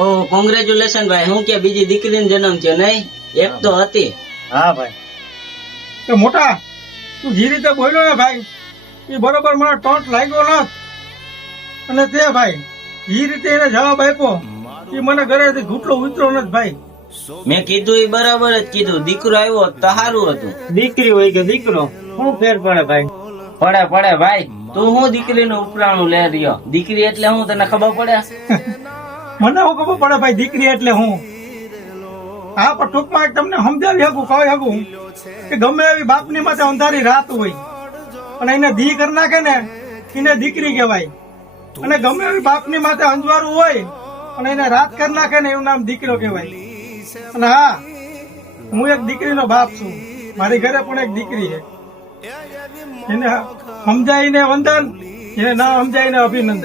ઓ congratulation ભાઈ. હું કે બીજી દીકરીનો જન્મ થયો નહીં? એક તો હતી. હા ભાઈ. તો મોટા તું જે રીતે બોલ્યો ને ભાઈ એ બરોબર મને ટોન્ટ લાગ્યો ન. અને તે ભાઈ જે રીતે એને જવાબ આપ્યો એ મને ઘરેથી ઘૂંટલો ઉતરો નથી ભાઈ. મેં કીધું એ બરાબર જ કીધું. દીકરો આવ્યો તો સારું હતું. દીકરી હોય કે દીકરો શું ફેર પડે ભાઈ? પડે પડે ભાઈ. તું હું દીકરીનું ઉપરાણું લે રહ્યો? દીકરી એટલે હું તને ખબર પડે? મને હું ખબર પડે ભાઈ દીકરી એટલે હું. હા પણ ટૂંકમાં એક તમને સમજાવી શકું કહી શકું કે ગમે એવી બાપની માથે અંધારી રાત હોય અને એને ધી કરી નાખે ને એને દીકરી કહેવાય. અને ગમે એવી બાપની માથે અંજવાળું હોય અને એને રાત કરી નાખે ને એનું નામ દીકરો કહેવાય. અને હા હું એક દીકરીનો બાપ છું. મારી ઘરે પણ એક દીકરી છે. એને સમજાઈને વંદન, એને ના સમજાઈને અભિનંદન.